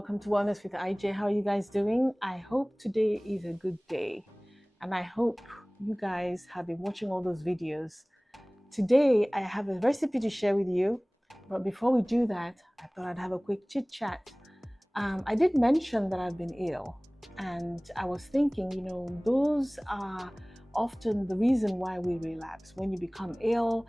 welcome to Wellness with IJ. How are you guys doing? I hope today is a good day, and I hope you guys have been watching all those videos. Today, I have a recipe to share with you, but before we do that, I thought I'd have a quick chit chat. I did mention that I've been ill, and I was thinking, those are often the reason why we relapse. When you become ill,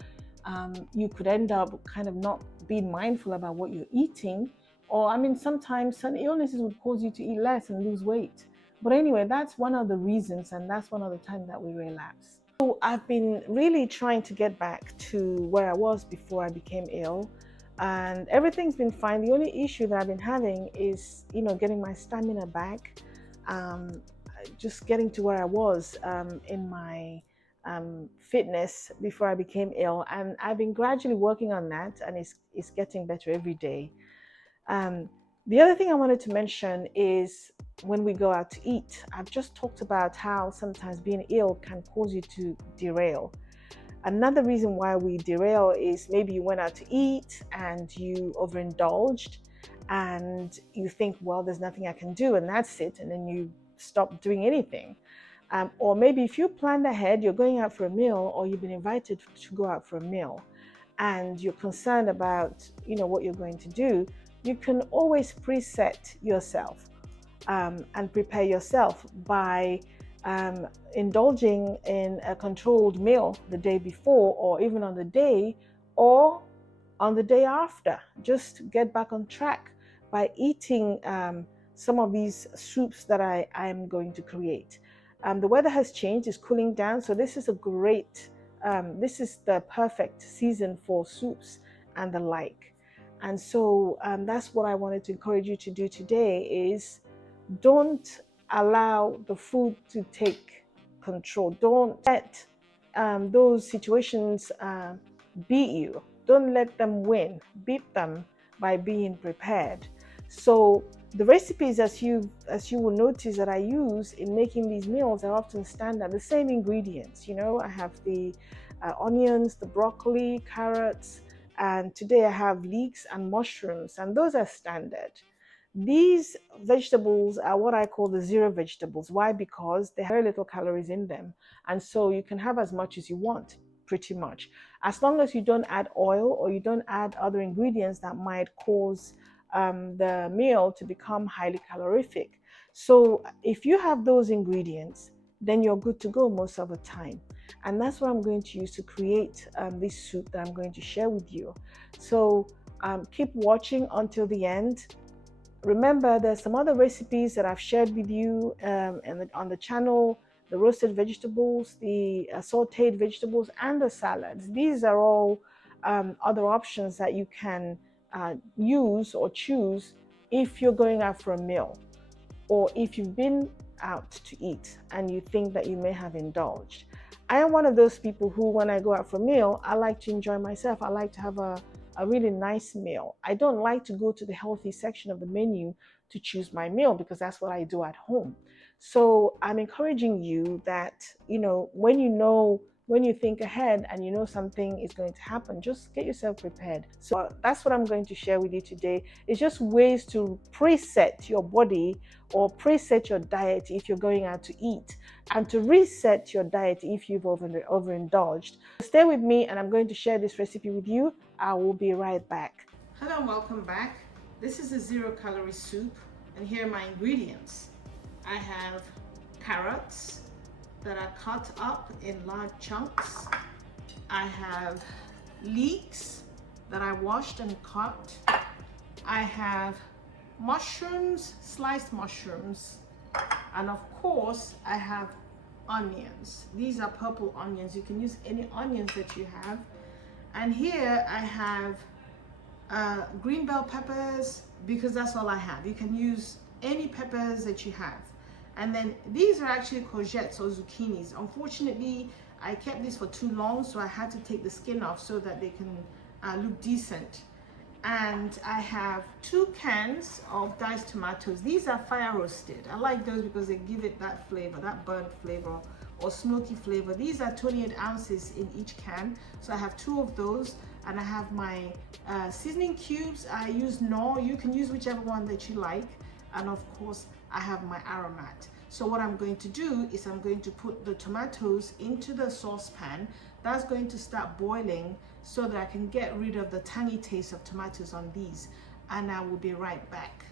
you could end up kind of not being mindful about what you're eating. Or, sometimes some illnesses would cause you to eat less and lose weight. But anyway, that's one of the reasons, and that's one of the times that we relapse. So I've been really trying to get back to where I was before I became ill, and everything's been fine. The only issue that I've been having is, getting my stamina back, just getting to where I was in my fitness before I became ill, and I've been gradually working on that, and it's getting better every day. The other thing I wanted to mention is when we go out to eat. I've just talked about how sometimes being ill can cause you to derail. Another reason why we derail is maybe you went out to eat and you overindulged and you think, well, there's nothing I can do, and that's it, and then you stop doing anything. Or maybe if you planned ahead, you're going out for a meal, or you've been invited to go out for a meal, and you're concerned about what you're going to do. You can always preset yourself and prepare yourself by indulging in a controlled meal the day before, or even on the day, or on the day after. Just get back on track by eating some of these soups that I am going to create. The weather has changed, it's cooling down, so this is this is the perfect season for soups and the like. And so that's what I wanted to encourage you to do today is don't allow the food to take control. Don't let those situations beat you. Don't let them win. Beat them by being prepared. So the recipes, as you will notice, that I use in making these meals are often standard. The same ingredients. I have the onions, the broccoli, carrots, and today I have leeks and mushrooms, and those are standard. These vegetables are what I call the zero vegetables. Why? Because they have very little calories in them, and so you can have as much as you want, pretty much, as long as you don't add oil or you don't add other ingredients that might cause the meal to become highly calorific. So if you have those ingredients, then you're good to go most of the time. And that's what I'm going to use to create this soup that I'm going to share with you. So keep watching until the end. Remember, there's some other recipes that I've shared with you on the channel: the roasted vegetables, the sauteed vegetables, and the salads. These are all other options that you can use or choose if you're going out for a meal, or if you've been out to eat and you think that you may have indulged. I am one of those people who, when I go out for a meal, I like to enjoy myself. I like to have a really nice meal. I don't like to go to the healthy section of the menu to choose my meal, because that's what I do at home. So I'm encouraging you that, when you think ahead and you know something is going to happen, just get yourself prepared. So that's what I'm going to share with you today. It's just ways to preset your body or preset your diet if you're going out to eat, and to reset your diet if you've overindulged. Stay with me, and I'm going to share this recipe with you. I will be right back. Hello and welcome back. This is a zero-calorie soup, and here are my ingredients. I have carrots that are cut up in large chunks. I have leeks that I washed and cut. I have mushrooms, sliced mushrooms, and of course I have onions. These are purple onions. You can use any onions that you have. And here I have green bell peppers, because that's all I have. You can use any peppers that you have. And then these are actually courgettes or zucchinis. Unfortunately, I kept these for too long, so I had to take the skin off so that they can look decent. And I have 2 cans of diced tomatoes. These are fire roasted. I like those because they give it that flavor, that burnt flavor or smoky flavor. These are 28 ounces in each can, so I have 2 of those. and I have my seasoning cubes. I use Knorr. You can use whichever one that you like, and of course I have my aromat. So what I'm going to do is I'm going to put the tomatoes into the saucepan. That's going to start boiling so that I can get rid of the tangy taste of tomatoes on these, and I will be right back.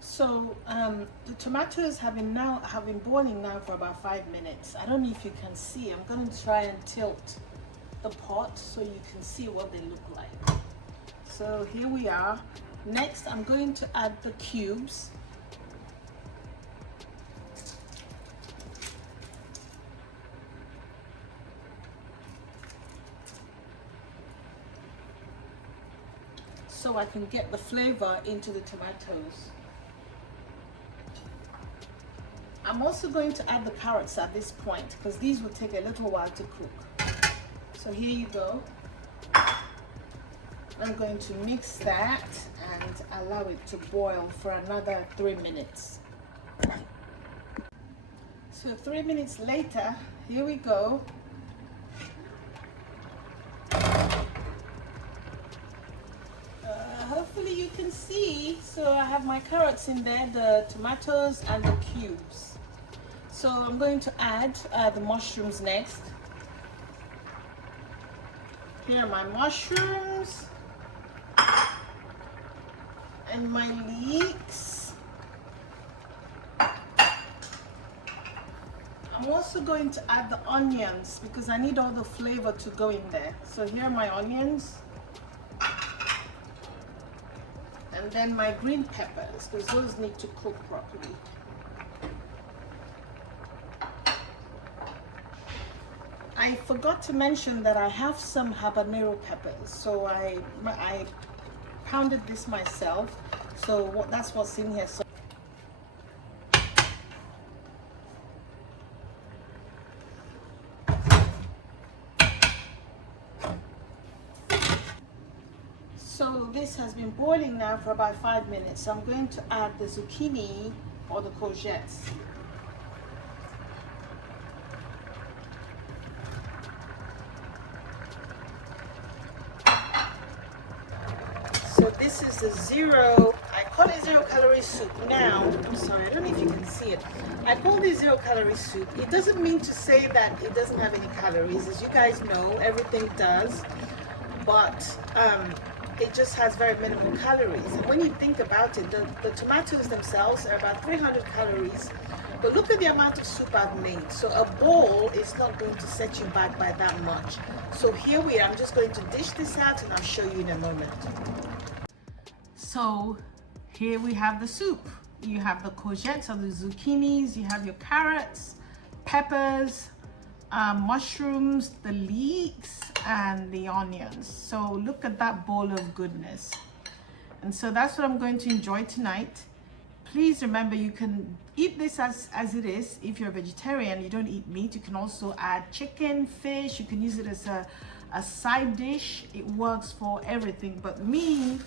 So the tomatoes have been boiling now for about 5 minutes. I don't know if you can see. I'm going to try and tilt the pot so you can see what they look like. So here we are. Next, I'm going to add the cubes. So I can get the flavor into the tomatoes. I'm also going to add the carrots at this point because these will take a little while to cook. So here you go. I'm going to mix that and allow it to boil for another 3 minutes. So 3 minutes later, here we go. Hopefully you can see. So I have my carrots in there, the tomatoes and the cubes. So I'm going to add the mushrooms next. Here are my mushrooms and my leeks. I'm also going to add the onions because I need all the flavor to go in there. So here are my onions. And then my green peppers, because those need to cook properly. I forgot to mention that I have some habanero peppers, so I pounded this myself. So that's what's in here. So this has been boiling now for about 5 minutes. So I'm going to add the zucchini or the courgettes. So this is the I call it 0-calorie soup. Now, I'm sorry, I don't know if you can see it. I call this 0-calorie soup. It doesn't mean to say that it doesn't have any calories. As you guys know, everything does. But it just has very minimal calories. And when you think about it, the tomatoes themselves are about 300 calories. But look at the amount of soup I've made. So a bowl is not going to set you back by that much. So here we are. I'm just going to dish this out and I'll show you in a moment. So here we have the soup. You have the courgettes or the zucchinis, you have your carrots, peppers, mushrooms, the leeks, and the onions. So look at that bowl of goodness. And so that's what I'm going to enjoy tonight. Please remember, you can eat this as it is. If you're a vegetarian, you don't eat meat, you can also add chicken, fish. You can use it as a side dish. It works for everything. But me,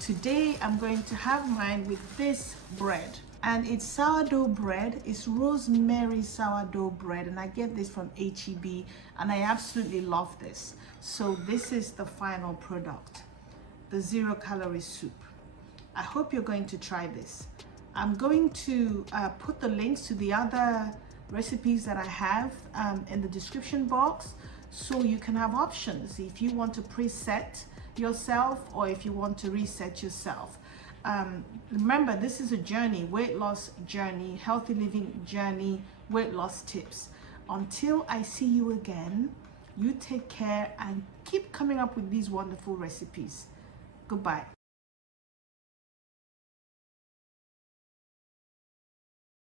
today I'm going to have mine with this bread. And it's sourdough bread. It's rosemary sourdough bread, and I get this from H-E-B, and I absolutely love this. So this is the final product, the 0-calorie soup. I hope you're going to try this. I'm going to put the links to the other recipes that I have in the description box, so you can have options if you want to preset yourself or if you want to reset yourself. Remember, this is a journey, weight loss journey, healthy living journey, weight loss tips. Until I see you again, you take care and keep coming up with these wonderful recipes. Goodbye.